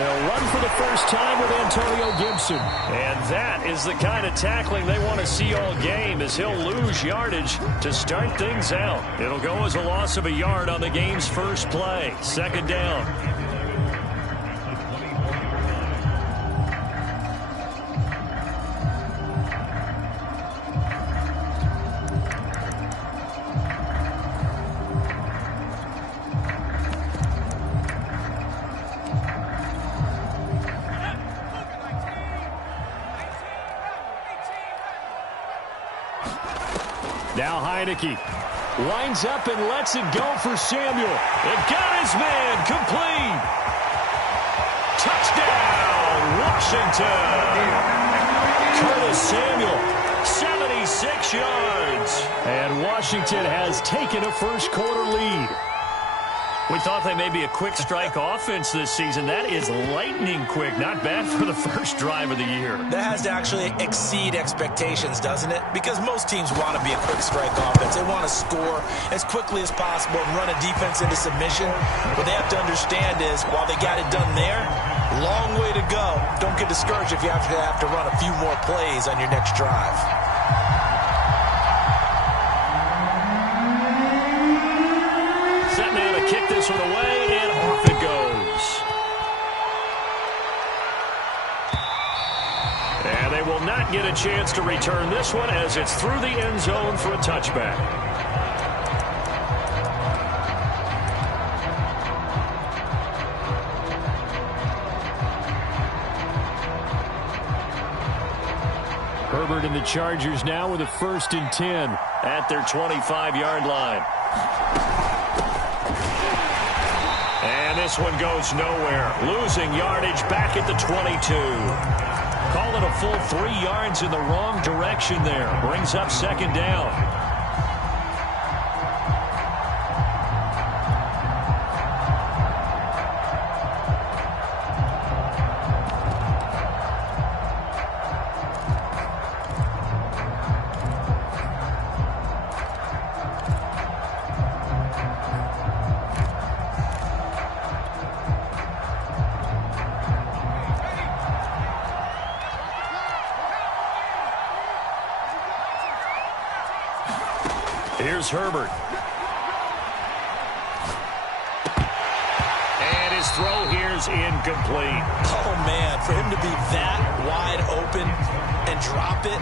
They'll run for the first time with Antonio Gibson. And that is the kind of tackling they want to see all game, as he'll lose yardage to start things out. It'll go as a loss of a yard on the game's first play. Second down. Now Heineke winds up and lets it go for Samuel. It got his man complete. Touchdown, Washington. Curtis Samuel, 76 yards. And Washington has taken a first quarter lead. We thought they may be a quick strike offense this season. That is lightning quick. Not bad for the first drive of the year. That has to actually exceed expectations, doesn't it? Because most teams want to be a quick strike offense. They want to score as quickly as possible and run a defense into submission. What they have to understand is, while they got it done there, long way to go. Don't get discouraged if you have to run a few more plays on your next drive. Set now to kick this one away, and off it goes. And they will not get a chance to return this one, as it's through the end zone for a touchback. Herbert and the Chargers now with a 1st and 10 at their 25-yard line. And this one goes nowhere. Losing yardage back at the 22. Call it a full 3 yards in the wrong direction there. Brings up second down. Here's Herbert. And his throw here's incomplete. Oh, man, for him to be that wide open and drop it,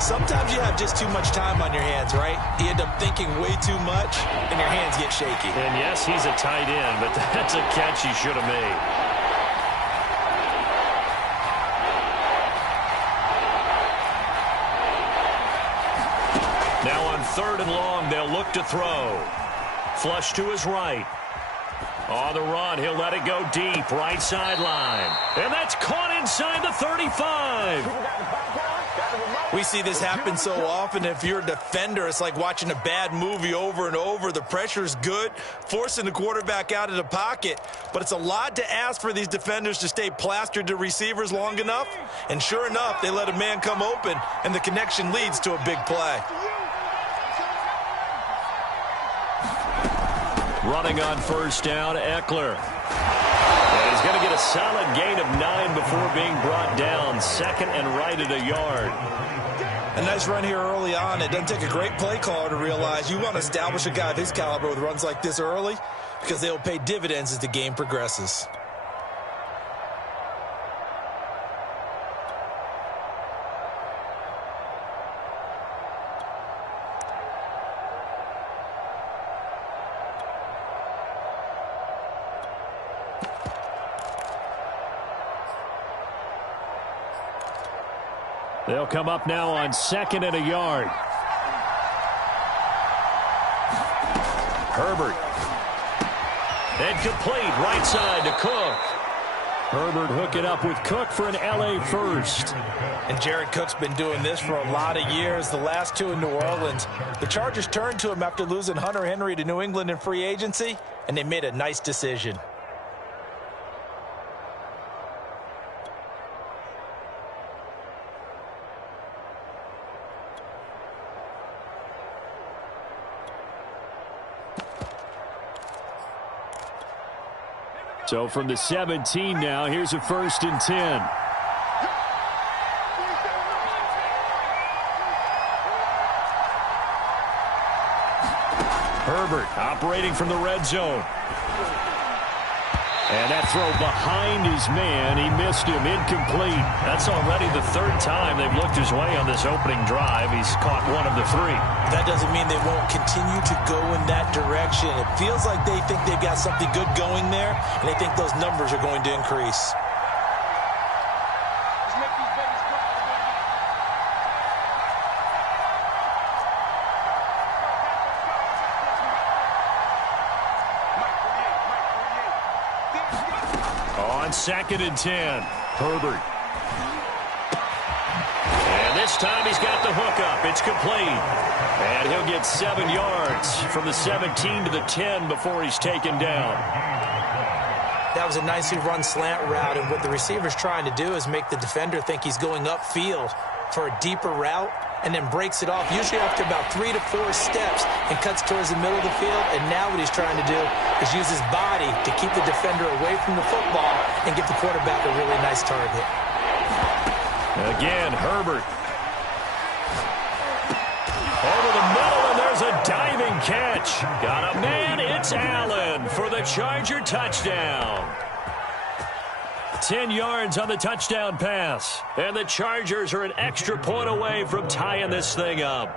sometimes you have just too much time on your hands, right? You end up thinking way too much, and your hands get shaky. And yes, he's a tight end, but that's a catch he should have made. Now on 3rd and long, they'll look to throw. Flush to his right. On the run, he'll let it go deep, right sideline. And that's caught inside the 35. We see this happen so often. If you're a defender, it's like watching a bad movie over and over. The pressure's good, forcing the quarterback out of the pocket. But it's a lot to ask for these defenders to stay plastered to receivers long enough. And sure enough, they let a man come open, and the connection leads to a big play. Running on 1st down, Eckler. And he's going to get a solid gain of 9 before being brought down. 2nd and right at a yard. A nice run here early on. It doesn't take a great play caller to realize you want to establish a guy of his caliber with runs like this early, because they'll pay dividends as the game progresses. They'll come up now on 2nd and a yard. Herbert. And complete, right side to Cook. Herbert hooking up with Cook for an LA first. And Jared Cook's been doing this for a lot of years, the last 2 in New Orleans. The Chargers turned to him after losing Hunter Henry to New England in free agency, and they made a nice decision. So from the 17 now, here's a 1st and 10. Herbert operating from the red zone. And that throw behind his man. He missed him. Incomplete. That's already the 3rd time they've looked his way on this opening drive. He's caught one of the 3. That doesn't mean they won't continue to go in that direction. It feels like they think they've got something good going there, and they think those numbers are going to increase. On 2nd and 10, Herbert. And this time he's got the hookup. It's complete. And he'll get 7 yards from the 17 to the 10 before he's taken down. That was a nicely run slant route, and what the receiver's trying to do is make the defender think he's going upfield for a deeper route, and then breaks it off, usually after about 3 to 4 steps, and cuts towards the middle of the field. And now what he's trying to do is use his body to keep the defender away from the football and give the quarterback a really nice target. Again, Herbert. Over the middle, and there's a diving catch. Got a man, it's Allen for the Charger touchdown. 10 yards on the touchdown pass. And the Chargers are an extra point away from tying this thing up.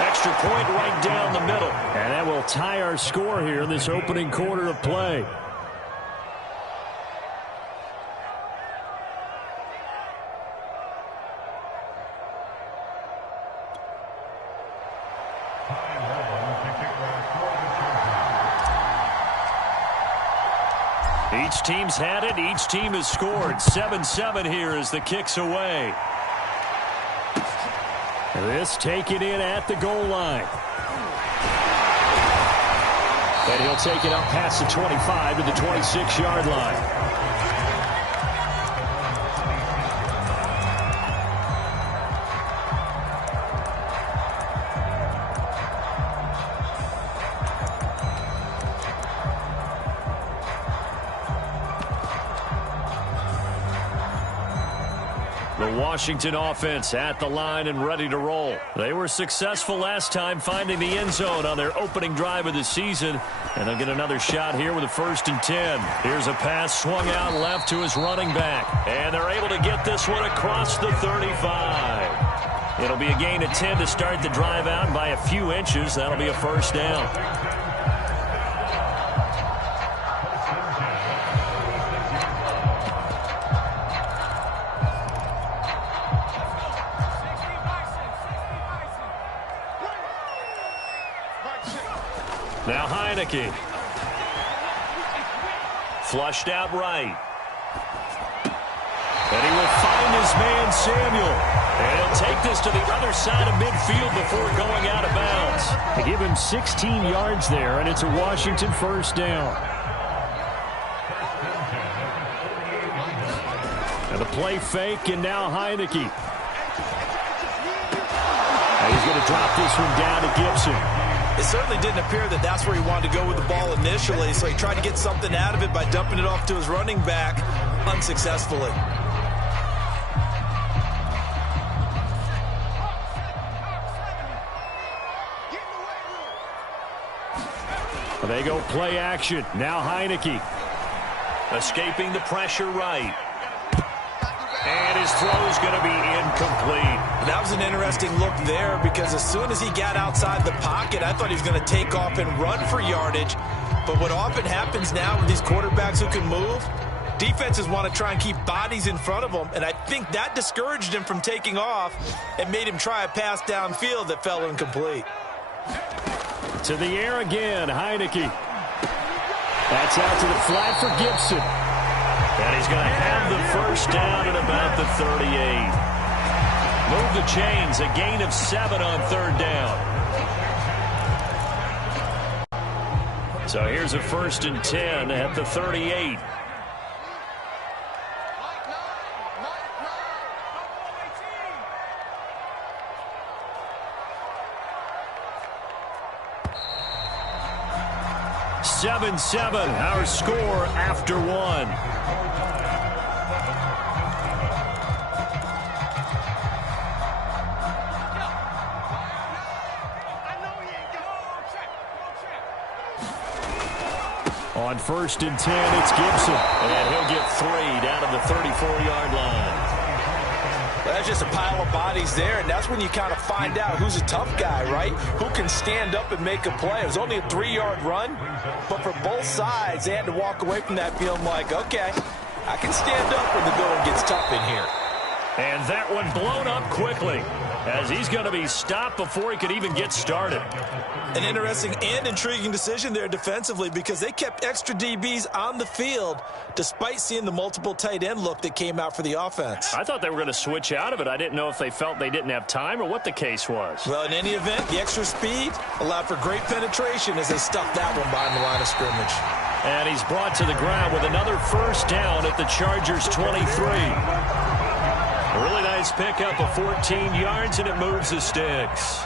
Extra point right down the middle. And that will tie our score here in this opening quarter of play. Each team's had it. Each team has scored. 7-7 here as the kick's away. This taken in at the goal line. And he'll take it up past the 25 to the 26-yard line. The Washington offense at the line and ready to roll. They were successful last time finding the end zone on their opening drive of the season. And they'll get another shot here with a 1st and 10. Here's a pass swung out left to his running back. And they're able to get this one across the 35. It'll be a gain of 10 to start the drive out by a few inches. That'll be a 1st down. Now Heineke. Flushed out right. And he will find his man Samuel. And he'll take this to the other side of midfield before going out of bounds. They give him 16 yards there, and it's a Washington 1st down. And the play fake, and now Heineke. And he's going to drop this one down to Gibson. It certainly didn't appear that that's where he wanted to go with the ball initially, so he tried to get something out of it by dumping it off to his running back unsuccessfully. They go play action. Now Heineke. Escaping the pressure right. And his throw is going to be incomplete. That was an interesting look there because as soon as he got outside the pocket, I thought he was going to take off and run for yardage. But what often happens now with these quarterbacks who can move, defenses want to try and keep bodies in front of them. And I think that discouraged him from taking off and made him try a pass downfield that fell incomplete. To the air again, Heineke. That's out to the flat for Gibson. And he's going to have the 1st down at about the 38. Move the chains, a gain of 7 on 3rd down. So here's a 1st and 10 at the 38. Seven, our score after one. On 1st and 10, it's Gibson. And he'll get 3 down to the 34-yard line. That's just a pile of bodies there, and that's when you kind of find out who's a tough guy, right? Who can stand up and make a play. It was only a 3-yard run, but for both sides, they had to walk away from that feeling like, okay, I can stand up when the going gets tough in here. And that one blown up quickly as he's going to be stopped before he could even get started. An interesting and intriguing decision there defensively because they kept extra DBs on the field despite seeing the multiple tight end look that came out for the offense. I thought they were going to switch out of it. I didn't know if they felt they didn't have time or what the case was. Well, in any event, the extra speed allowed for great penetration as they stuffed that one behind the line of scrimmage. And he's brought to the ground with another 1st down at the Chargers' 23. A really nice pickup of 14 yards, and it moves the sticks.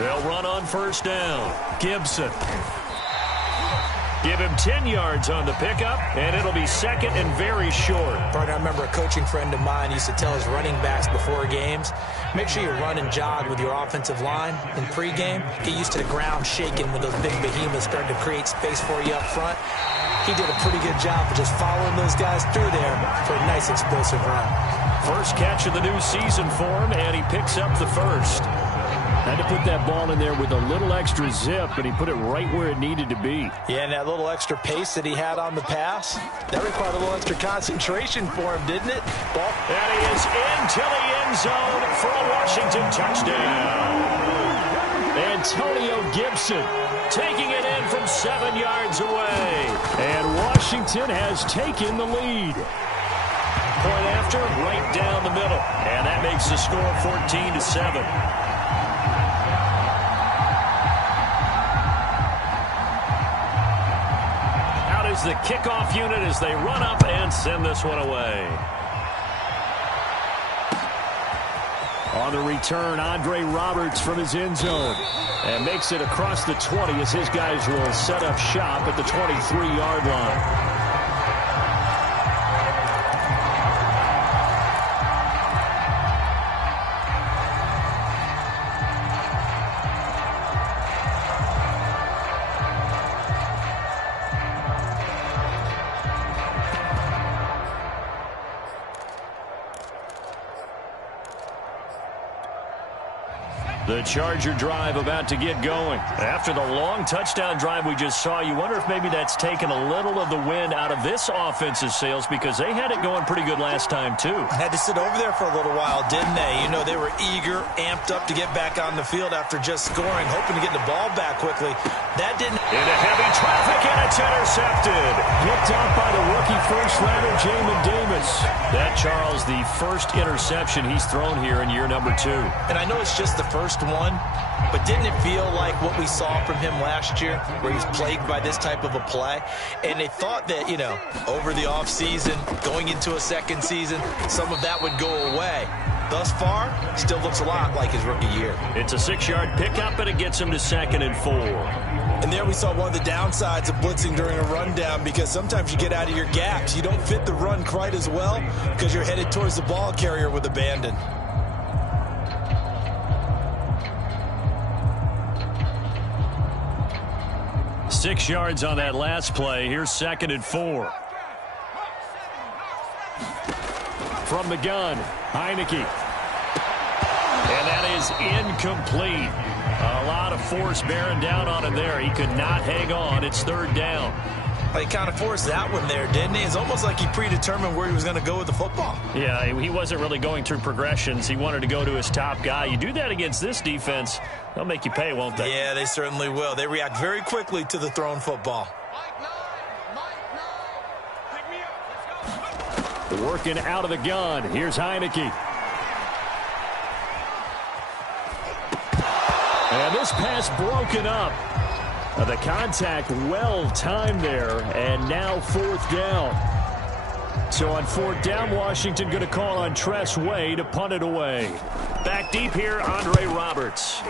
They'll run on 1st down. Gibson. Give him 10 yards on the pickup, and it'll be 2nd and very short. Partner, I remember a coaching friend of mine used to tell his running backs before games, make sure you run and jog with your offensive line in pregame. Get used to the ground shaking when those big behemoths start to create space for you up front. He did a pretty good job of just following those guys through there for a nice explosive run. First catch of the new season for him, and he picks up the 1st. Had to put that ball in there with a little extra zip, and he put it right where it needed to be. Yeah, and that little extra pace that he had on the pass, that required a little extra concentration for him, didn't it? Ball. And he is into the end zone for a Washington touchdown. Antonio Gibson taking it in from 7 yards away. And Washington has taken the lead. Point after, right down the middle. And that makes the score 14-7. Is the kickoff unit as they run up and send this one away. On the return, Andre Roberts from his end zone and makes it across the 20 as his guys will set up shop at the 23-yard line. The Charger drive about to get going. After the long touchdown drive we just saw, you wonder if maybe that's taken a little of the wind out of this offense's sails because they had it going pretty good last time, too. Had to sit over there for a little while, didn't they? You know, they were eager, amped up to get back on the field after just scoring, hoping to get the ball back quickly. That didn't. Into heavy traffic, and it's intercepted. Picked off by the rookie first-rounder, Jamin Davis. That, Charles, the first interception he's thrown here in year number 2. And I know it's just the first one, but didn't it feel like what we saw from him last year where he was plagued by this type of a play? And they thought that, you know, over the offseason, going into a second season, some of that would go away. Thus far, still looks a lot like his rookie year. It's a 6-yard pickup, and it gets him to 2nd and 4. And there we saw one of the downsides of blitzing during a rundown because sometimes you get out of your gaps. You don't fit the run quite as well because you're headed towards the ball carrier with abandon. Six yards on that last play. Here's 2nd and 4. From the gun, Heineke. And that is incomplete. A lot of force bearing down on him there. He could not hang on. It's 3rd down. He kind of forced that one there, didn't he? It's almost like he predetermined where he was going to go with the football. Yeah, he wasn't really going through progressions. He wanted to go to his top guy. You do that against this defense, they'll make you pay, won't they? Yeah, they certainly will. They react very quickly to the thrown football. Working out of the gun. Here's Heineke. And this pass broken up. The contact well timed there, and now 4th down. So on 4th down, Washington going to call on Tress Way to punt it away. Back deep here, Andre Roberts.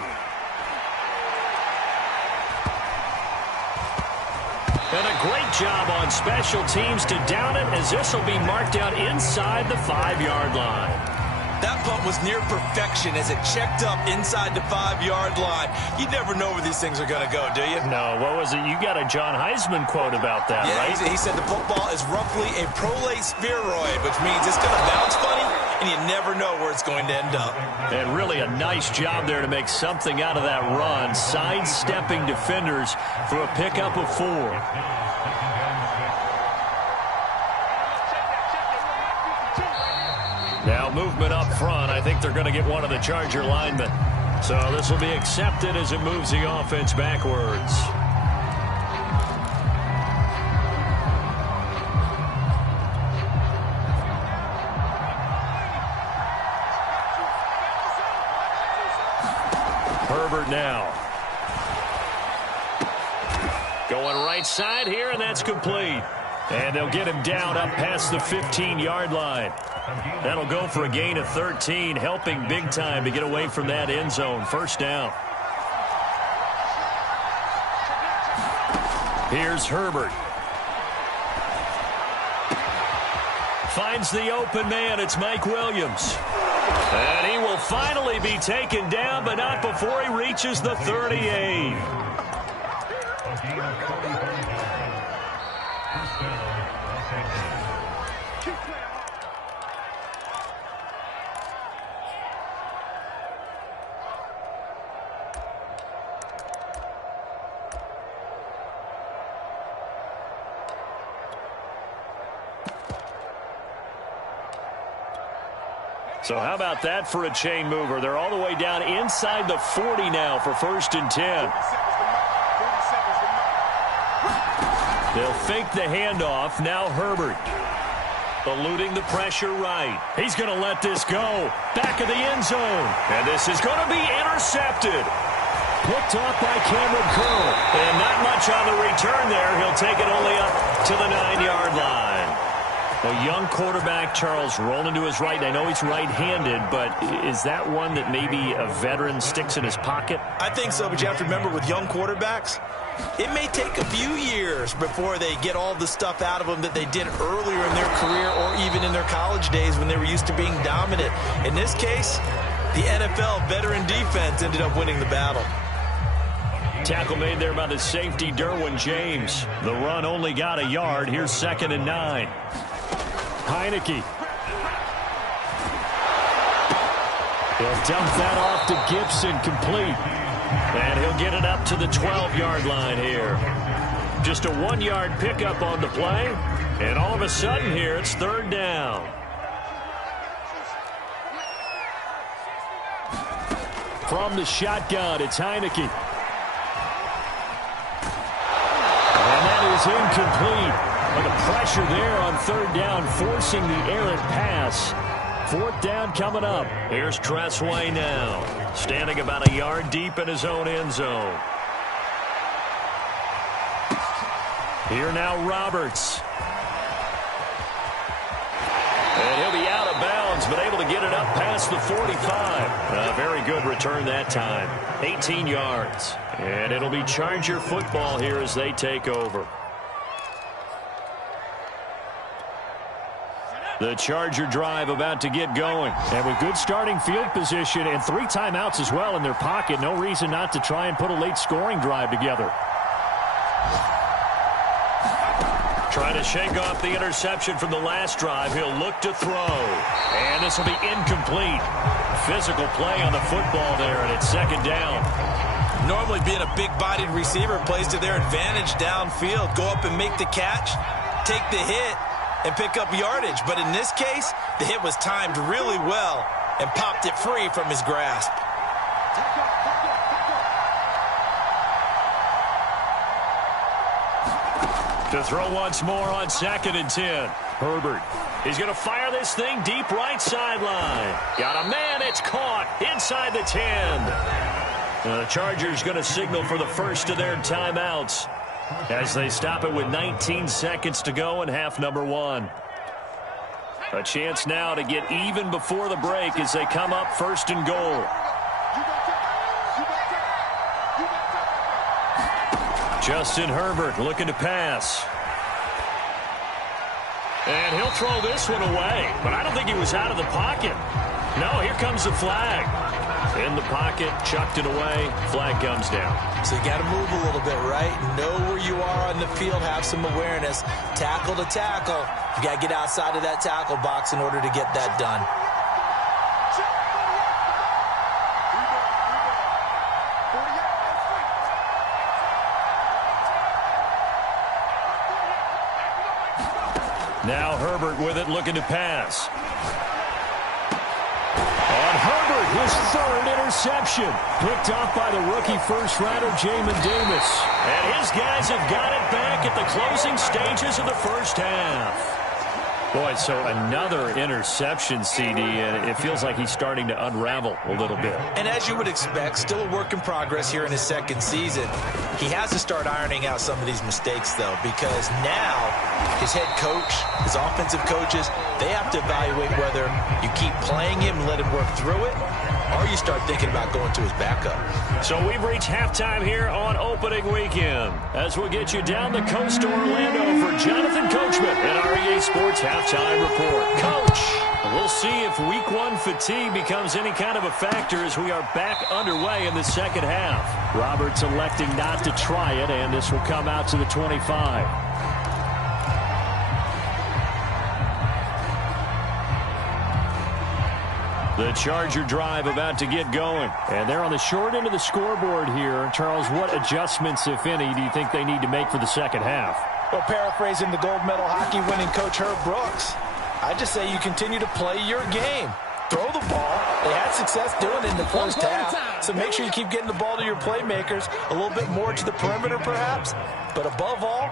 And a great job on special teams to down it, as this will be marked out inside the 5-yard line. That punt was near perfection as it checked up inside the 5-yard line. You never know where these things are going to go, do you? No, what was it? You got a John Heisman quote about that, yeah, right? He said the football is roughly a prolate spheroid, which means it's going to bounce funny, and you never know where it's going to end up. And really a nice job there to make something out of that run, sidestepping defenders for a pickup of 4. Now movement up front. I think they're going to get one of the Charger linemen. So this will be accepted as it moves the offense backwards. Herbert now. Going right side here, and that's complete. And they'll get him down up past the 15-yard line. That'll go for a gain of 13, helping big time to get away from that end zone. 1st down. Here's Herbert. Finds the open man. It's Mike Williams. And he will finally be taken down, but not before he reaches the 38. So how about that for a chain mover? They're all the way down inside the 40 now for 1st and 10. They'll fake the handoff. Now Herbert. Eluding the pressure right. He's going to let this go. Back of the end zone. And this is going to be intercepted. Picked off by Cameron Curl. And not much on the return there. He'll take it only up to the 9-yard line. A young quarterback, Charles, rolling to his right. I know he's right-handed, but is that one that maybe a veteran sticks in his pocket? I think so, but you have to remember with young quarterbacks, it may take a few years before they get all the stuff out of them that they did earlier in their career or even in their college days when they were used to being dominant. In this case, the NFL veteran defense ended up winning the battle. Tackle made there by the safety, Derwin James. The run only got a yard. Here's 2nd and 9. Heineke. He'll dump that off to Gibson, complete. And he'll get it up to the 12-yard line here. Just a 1-yard pickup on the play. And all of a sudden here, it's 3rd down. From the shotgun, it's Heineke. And that is incomplete. And the pressure there on 3rd down, forcing the errant pass. 4th down coming up. Here's Tress Way now, standing about a yard deep in his own end zone. Here now Roberts. And he'll be out of bounds, but able to get it up past the 45. A very good return that time. 18 yards. And it'll be Charger football here as they take over. The Charger drive about to get going. And with good starting field position and 3 timeouts as well in their pocket, no reason not to try and put a late scoring drive together. Trying to shake off the interception from the last drive. He'll look to throw. And this will be incomplete. Physical play on the football there, and it's 2nd down. Normally being a big-bodied receiver plays to their advantage downfield. Go up and make the catch, take the hit, and pick up yardage. But in this case, the hit was timed really well and popped it free from his grasp. To throw once more on 2nd and 10. Herbert. He's going to fire this thing deep right sideline. Got a man. It's caught inside the 10. The Chargers going to signal for the first of their timeouts as they stop it with 19 seconds to go in half number one. A chance now to get even before the break as they come up first and goal. Justin Herbert looking to pass. And he'll throw this one away, but I don't think he was out of the pocket. No, here comes the flag. In the pocket, chucked it away, flag comes down. So you got to move a little bit, right? Know where you are on the field, have some awareness. Tackle to tackle. You got to get outside of that tackle box in order to get that done. Now Herbert with it, looking to pass. On Herbert, his third interception. Picked off by the rookie first-rounder, Jamin Davis. And his guys have got it back at the closing stages of the first half. Boy, so another interception, CD, and it feels like he's starting to unravel a little bit. And as you would expect, still a work in progress here in his second season. He has to start ironing out some of these mistakes, though, because now his head coach, his offensive coaches, they have to evaluate whether you keep playing him and let him work through it, or you start thinking about going to his backup. So we've reached halftime here on opening weekend as we'll get you down the coast to Orlando for Jonathan Coachman at our EA Sports Halftime Report. Coach, we'll see if week one fatigue becomes any kind of a factor as we are back underway in the second half. Roberts electing not to try it, and this will come out to the 25. The Charger drive about to get going. And they're on the short end of the scoreboard here. Charles, what adjustments, if any, do you think they need to make for the second half? Well, paraphrasing the gold medal hockey winning coach Herb Brooks, I just say you continue to play your game. Throw the ball. They had success doing it in the first half. So make sure you keep getting the ball to your playmakers, a little bit more to the perimeter perhaps. But above all,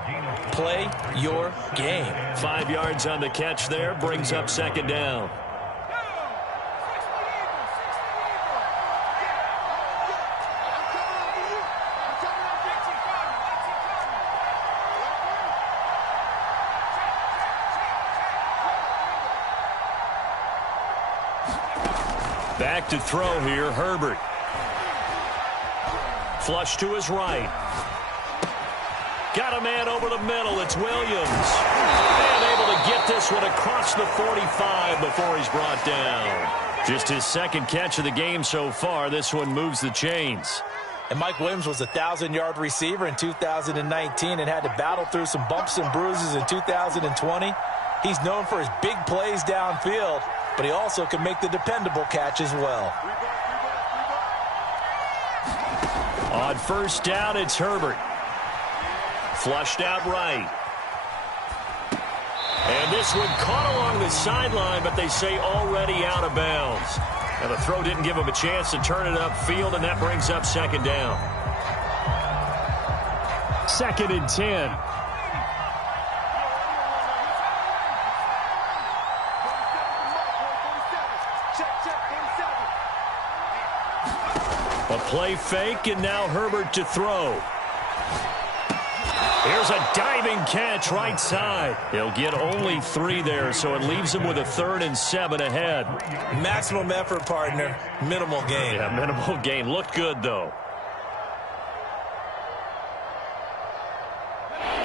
play your game. 5 yards on the catch there, brings up second down. Back to throw here, Herbert. Flush to his right. Got a man over the middle. It's Williams. And able to get this one across the 45 before he's brought down. Just his second catch of the game so far. This one moves the chains. And Mike Williams was a 1,000-yard receiver in 2019 and had to battle through some bumps and bruises in 2020. He's known for his big plays downfield, but he also can make the dependable catch as well. On first down, it's Herbert. Flushed out right. And this one caught along the sideline, but they say already out of bounds. And the throw didn't give him a chance to turn it upfield, and that brings up second down. 2nd and 10. A play fake, and now Herbert to throw. Here's a diving catch right side. He'll get only 3 there, so it leaves him with a 3rd and 7 ahead. Maximum effort, partner. Minimal gain. Yeah, minimal gain. Looked good, though.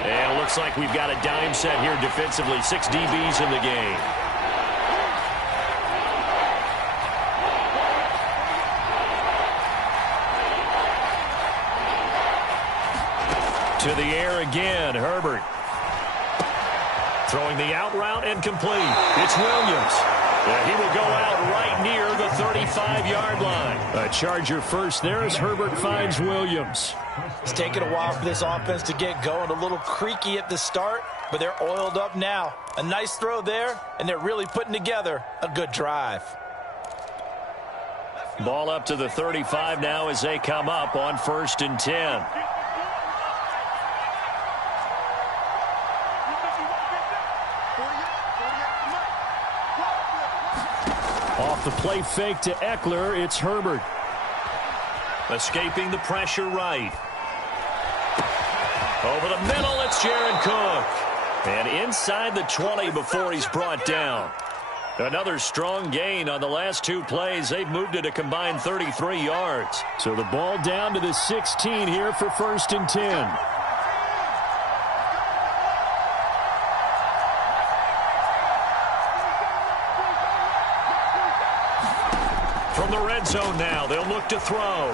And it looks like we've got a dime set here defensively. 6 DBs in the game. To the air again, Herbert. Throwing the out route and complete. It's Williams. Yeah, he will go out right near the 35-yard line. A Charger first there as Herbert finds Williams. It's taken a while for this offense to get going. A little creaky at the start, but they're oiled up now. A nice throw there, and they're really putting together a good drive. Ball up to the 35 now as they come up on 1st and 10. Off the play fake to Eckler, it's Herbert. Escaping the pressure right. Over the middle, it's Jared Cook. And inside the 20 before he's brought down. Another strong gain on the last two plays. They've moved it a combined 33 yards. So the ball down to the 16 here for 1st and 10. From the red zone now, they'll look to throw.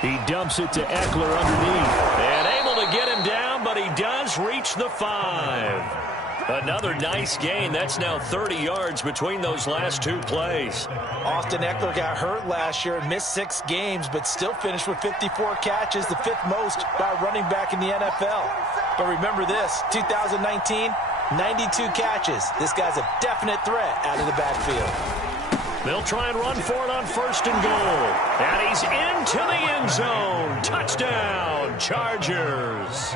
He dumps it to Eckler underneath. And able to get him down, but he does reach the 5. Another nice gain. That's now 30 yards between those last two plays. Austin Eckler got hurt last year and missed 6 games, but still finished with 54 catches, the 5th most by a running back in the NFL. But remember this, 2019, 92 catches. This guy's a definite threat out of the backfield. They'll try and run for it on 1st and goal. And he's into the end zone. Touchdown, Chargers.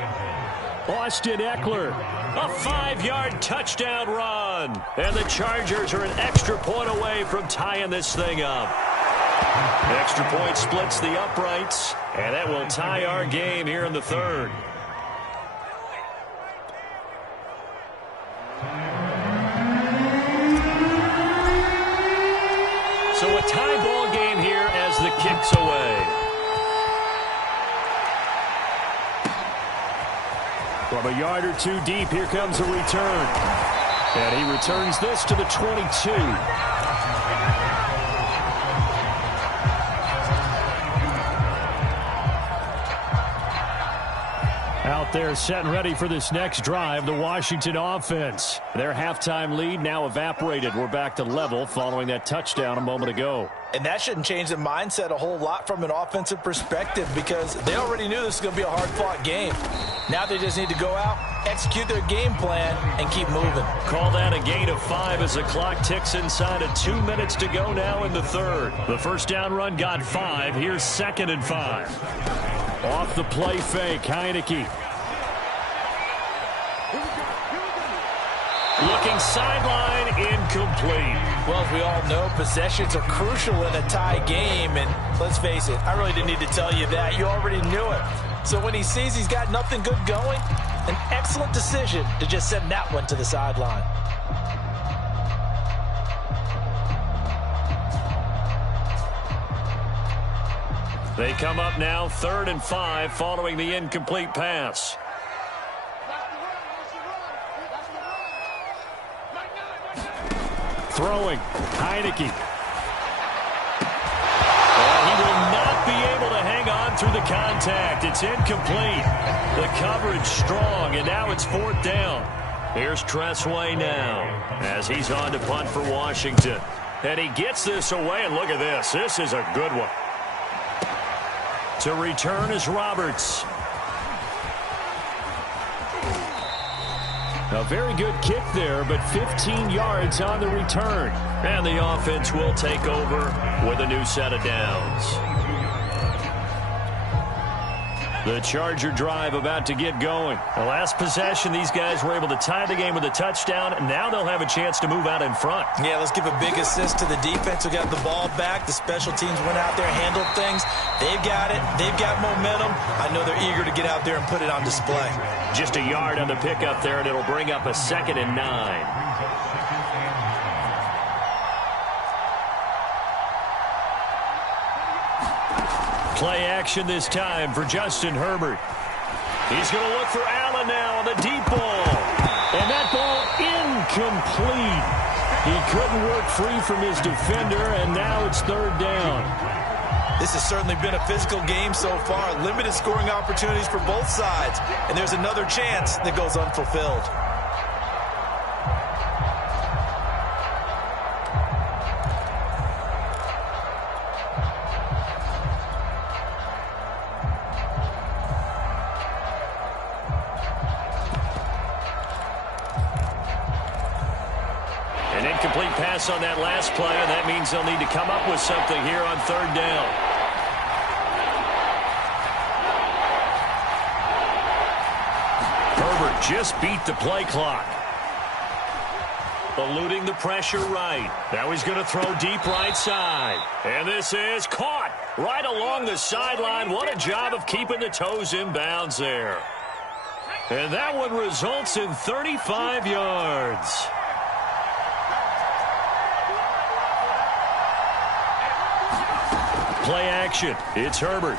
Austin Eckler. A 5-yard touchdown run. And the Chargers are an extra point away from tying this thing up. Extra point splits the uprights. And that will tie our game here in the 3rd. So a tie ball game here as the kick's away. From a yard or two deep, here comes a return. And he returns this to the 22. Out there set and ready for this next drive, the Washington offense. Their halftime lead now evaporated. We're back to level following that touchdown a moment ago. And that shouldn't change the mindset a whole lot from an offensive perspective because they already knew this was going to be a hard-fought game. Now they just need to go out, execute their game plan, and keep moving. Call that a gain of 5 as the clock ticks inside of 2 minutes to go now in the 3rd. The first down run got 5. Here's 2nd and 5. Off the play fake, Heineke. Looking sideline, incomplete. Well, as we all know, possessions are crucial in a tie game. And let's face it, I really didn't need to tell you that. You already knew it. So when he sees he's got nothing good going, an excellent decision to just send that one to the sideline. They come up now 3rd and 5 following the incomplete pass. Throwing, Heineke. And he will not be able to hang on through the contact. It's incomplete. The coverage strong, and now it's 4th down. Here's Tressway now as he's on to punt for Washington. And he gets this away, and look at this. This is a good one. To return is Roberts. A very good kick there, but 15 yards on the return. And the offense will take over with a new set of downs. The Charger drive about to get going. The last possession, these guys were able to tie the game with a touchdown, and now they'll have a chance to move out in front. Yeah, let's give a big assist to the defense who got the ball back. The special teams went out there, handled things. They've got it. They've got momentum. I know they're eager to get out there and put it on display. Just a yard on the pickup there, and it'll bring up a 2nd and 9. Play action this time for Justin Herbert. He's going to look for Allen now on the deep ball. And that ball incomplete. He couldn't work free from his defender, and now it's 3rd down. This has certainly been a physical game so far. Limited scoring opportunities for both sides. And there's another chance that goes unfulfilled. An incomplete pass on that last play, and that means they'll need to come up with something here on 3rd down. Herbert just beat the play clock. Eluding the pressure right. Now he's going to throw deep right side. And this is caught. right along the sideline. What a job of keeping the toes in bounds there. And that one results in 35 yards. Play action. It's Herbert.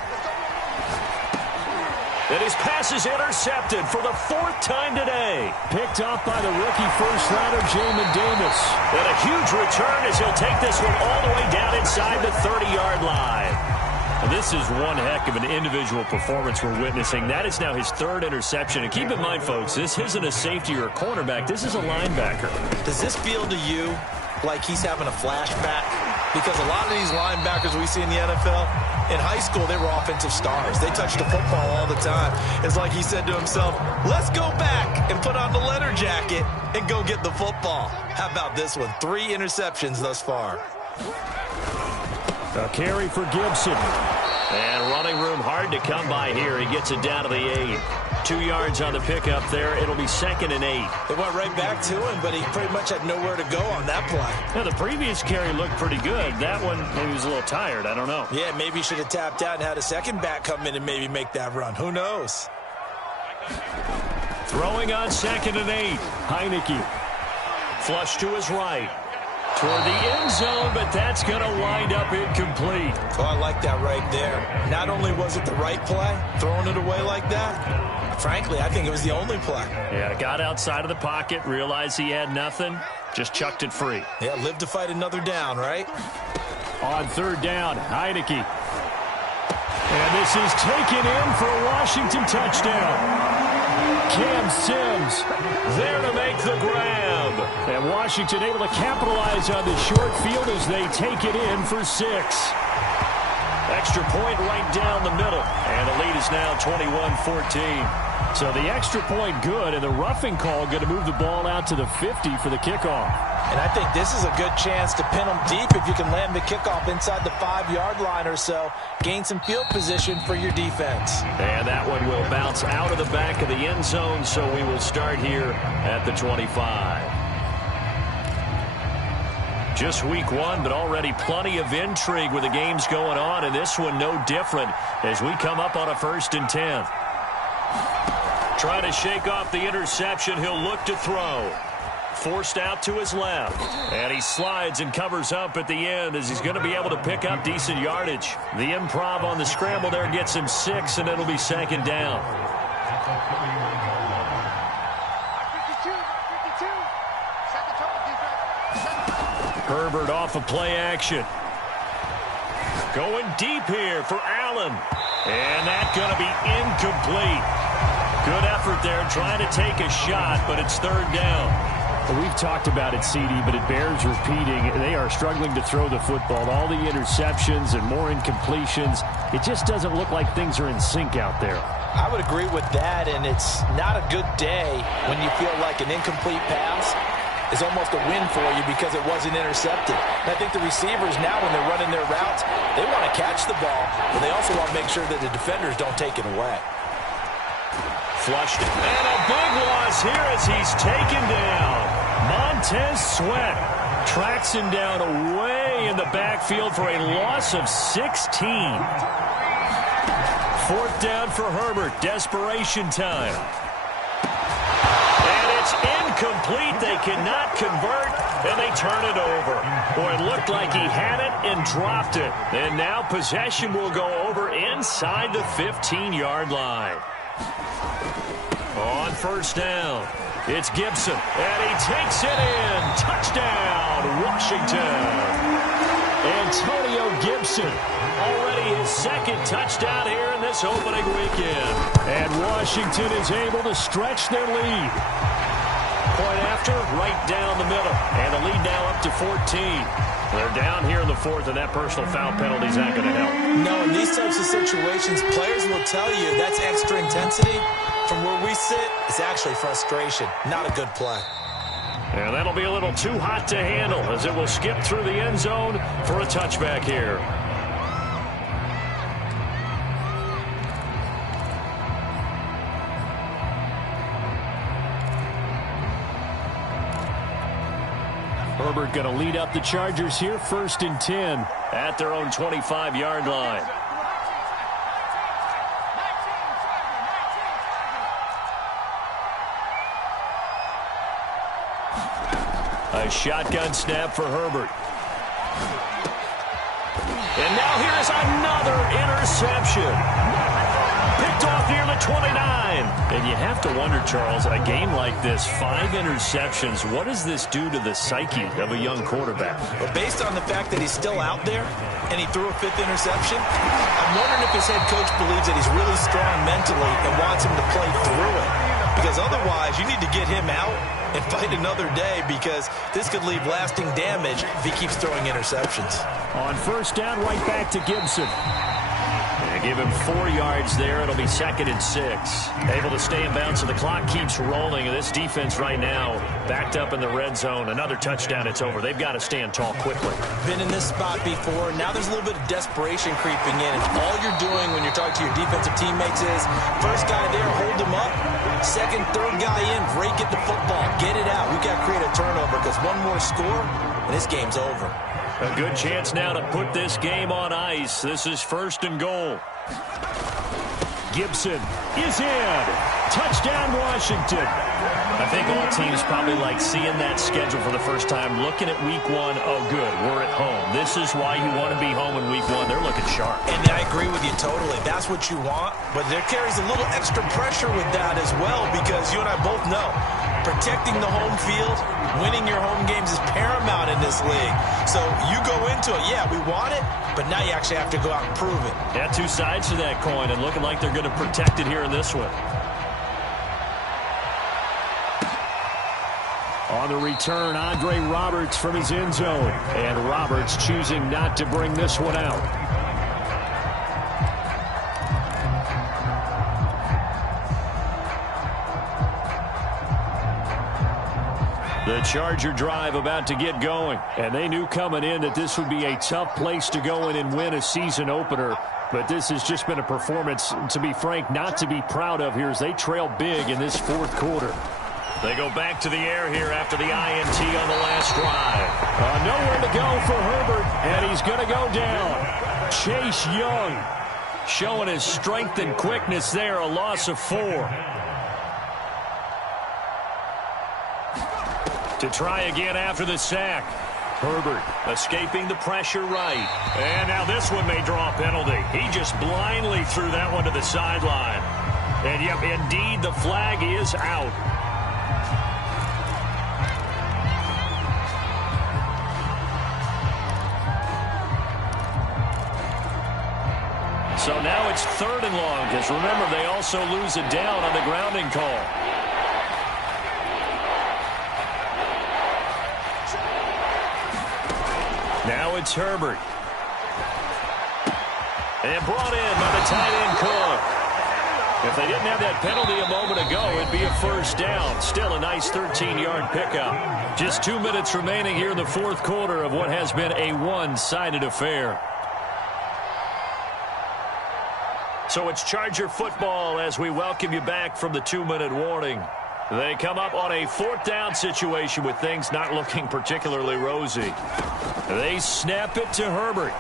And his pass is intercepted for the 4th time today. Picked off by the rookie first-rounder, Jamin Davis. And a huge return as he'll take this one all the way down inside the 30-yard line. And this is one heck of an individual performance we're witnessing. That is now his 3rd interception. And keep in mind, folks, this isn't a safety or a cornerback. This is a linebacker. Does this feel to you like he's having a flashback? Because a lot of these linebackers we see in the NFL, in high school, they were offensive stars. They touched the football all the time. It's like he said to himself, let's go back and put on the leather jacket and go get the football. How about this one? 3 interceptions thus far. A carry for Gibson. And running room hard to come by here. He gets it down to the 8. 2 yards on the pickup there. It'll be 2nd and 8. They went right back to him, but he pretty much had nowhere to go on that play. Now, the previous carry looked pretty good. That one, maybe he was a little tired. I don't know. Yeah, maybe he should have tapped out and had a second back come in and maybe make that run. Who knows? Throwing on 2nd and 8. Heineke. Flush to his right. Toward the end zone, but that's going to wind up incomplete. Oh, I like that right there. Not only was it the right play, throwing it away like that, frankly, I think it was the only play. Yeah, got outside of the pocket, realized he had nothing, just chucked it free. Yeah, live to fight another down, right? On 3rd down, Heineke. And this is taken in for a Washington touchdown. Cam Sims there to make the grab. And Washington able to capitalize on the short field as they take it in for 6. Extra point right down the middle. And the lead is now 21-14. So the extra point good, and the roughing call going to move the ball out to the 50 for the kickoff. And I think this is a good chance to pin them deep if you can land the kickoff inside the 5-yard line or so. Gain some field position for your defense. And that one will bounce out of the back of the end zone, so we will start here at the 25. Just week 1, but already plenty of intrigue with the games going on, and this one no different as we come up on a 1st and 10. Trying to shake off the interception, he'll look to throw. Forced out to his left. And he slides and covers up at the end as he's going to be able to pick up decent yardage. The improv on the scramble there gets him 6, and it'll be 2nd down. Herbert off of play action. Going deep here for Allen. And that's going to be incomplete. Good effort there trying to take a shot, but it's 3rd down. Well, we've talked about it, CD, but it bears repeating. They are struggling to throw the football. All the interceptions and more incompletions. It just doesn't look like things are in sync out there. I would agree with that, and it's not a good day when you feel like an incomplete pass is almost a win for you because it wasn't intercepted. And I think the receivers now, when they're running their routes, they want to catch the ball, but they also want to make sure that the defenders don't take it away. Flushed it. And a big loss here as he's taken down. Montez Sweat tracks him down away in the backfield for a loss of 16. 4th down for Herbert. Desperation time. And it's incomplete. They cannot convert, and they turn it over. Boy, it looked like he had it and dropped it. And now possession will go over inside the 15-yard line. On 1st down, it's Gibson, and he takes it in. Touchdown, Washington. Antonio Gibson, already his 2nd touchdown here in this opening weekend. And Washington is able to stretch their lead. Point after, right down the middle. And the lead now up to 14. They're down here in the 4th, and that personal foul penalty is not going to help. No, in these types of situations, players will tell you that's extra intensity. From where we sit, it's actually frustration. Not a good play. And that'll be a little too hot to handle as it will skip through the end zone for a touchback here. Herbert going to lead up the Chargers here, 1st and 10. At their own 25-yard line. A shotgun snap for Herbert. And now here is another interception. Picked off near the 29. And you have to wonder, Charles, a game like this, 5 interceptions, what does this do to the psyche of a young quarterback? But based on the fact that he's still out there and he threw a 5th interception, I'm wondering if his head coach believes that he's really strong mentally and wants him to play through it. Because otherwise, you need to get him out and fight another day, because this could leave lasting damage if he keeps throwing interceptions. On 1st down, right back to Gibson. They give him 4 yards there. It'll be 2nd and 6. Able to stay in bounds, so the clock keeps rolling. And this defense right now backed up in the red zone. Another touchdown, it's over. They've got to stand tall quickly. Been in this spot before. Now there's a little bit of desperation creeping in. And all you're doing when you're talking to your defensive teammates is, first guy there, hold him up. Second, third guy in, break it to football. Get it out. We've got to create a turnover, because one more score, and this game's over. A good chance now to put this game on ice. This is 1st and goal. Gibson is in. Touchdown, Washington. I think all teams probably like seeing that schedule for the first time, looking at week 1. Oh, good, we're at home. This is why you want to be home in week 1. They're looking sharp. And I agree with you totally. That's what you want. But there carries a little extra pressure with that as well, because you and I both know protecting the home field, winning your home games is paramount in this league. So you go into it, yeah, we want it, but now you actually have to go out and prove it. Yeah, 2 sides to that coin, and looking like they're going to protect it here in this one. On the return, Andre Roberts from his end zone. And Roberts choosing not to bring this one out. The Charger drive about to get going. And they knew coming in that this would be a tough place to go in and win a season opener. But this has just been a performance, to be frank, not to be proud of here as they trail big in this 4th quarter. They go back to the air here after the INT on the last drive. Nowhere to go for Herbert, and he's going to go down. Chase Young showing his strength and quickness there, a loss of 4. To try again after the sack. Herbert escaping the pressure right. And now this one may draw a penalty. He just blindly threw that one to the sideline. And yep, indeed, the flag is out. So now it's 3rd and long, because remember, they also lose it down on the grounding call. Now it's Herbert. And brought in by the tight end Cook. If they didn't have that penalty a moment ago, it'd be a 1st down. Still a nice 13-yard pickup. Just 2 minutes remaining here in the 4th quarter of what has been a one-sided affair. So it's Charger football as we welcome you back from the 2-minute warning. They come up on a 4th down situation with things not looking particularly rosy. They snap it to Herbert.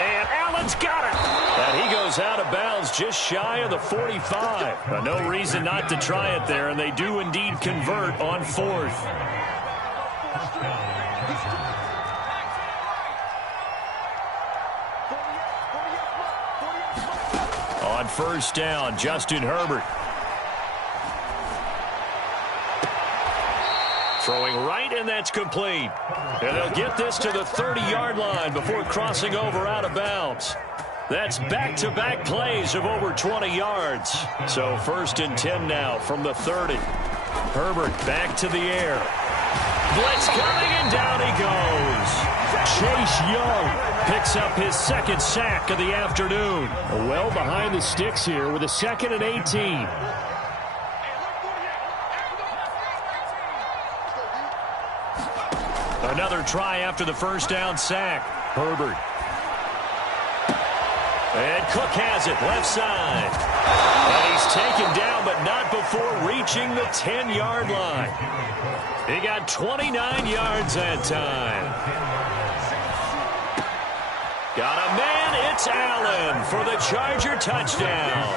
And Allen's got it. And he goes out of bounds just shy of the 45. But no reason not to try it there, and they do indeed convert on 4th. On 1st down, Justin Herbert. Throwing right, and that's complete. And they'll get this to the 30-yard line before crossing over out of bounds. That's back-to-back plays of over 20 yards. So 1st and 10 now from the 30. Herbert back to the air. Blitz coming, and down he goes. Chase Young picks up his 2nd sack of the afternoon. Well behind the sticks here with a 2nd and 18. Another try after the 1st down sack. Herbert. And Cook has it left side. And he He's taken down, but not before reaching the 10-yard line. He got 29 yards that time. Got a man. It's Allen for the Charger touchdown.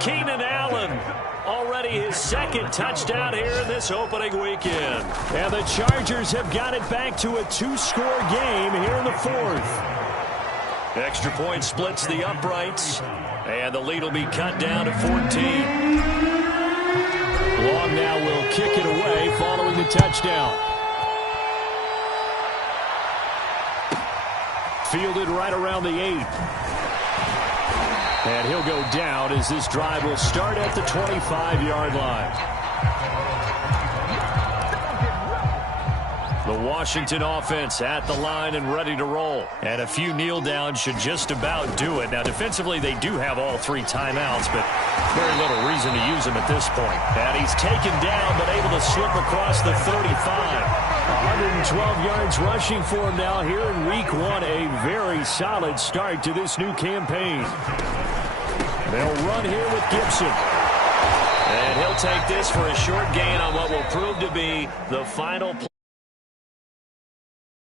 Keenan Allen, already his second touchdown here in this opening weekend. And the Chargers have got it back to a 2-score game here in the fourth. Extra point splits the uprights, and the lead will be cut down to 14. Long now will kick it away following the touchdown. Fielded right around the 8. And he'll go down as this drive will start at the 25-yard line. The Washington offense at the line and ready to roll. And a few kneel downs should just about do it. Now, defensively, they do have all 3 timeouts, but very little reason to use them at this point. And he's taken down, but able to slip across the 35. 112 yards rushing for him now here in week 1. A very solid start to this new campaign. They'll run here with Gibson. And he'll take this for a short gain on what will prove to be the final play.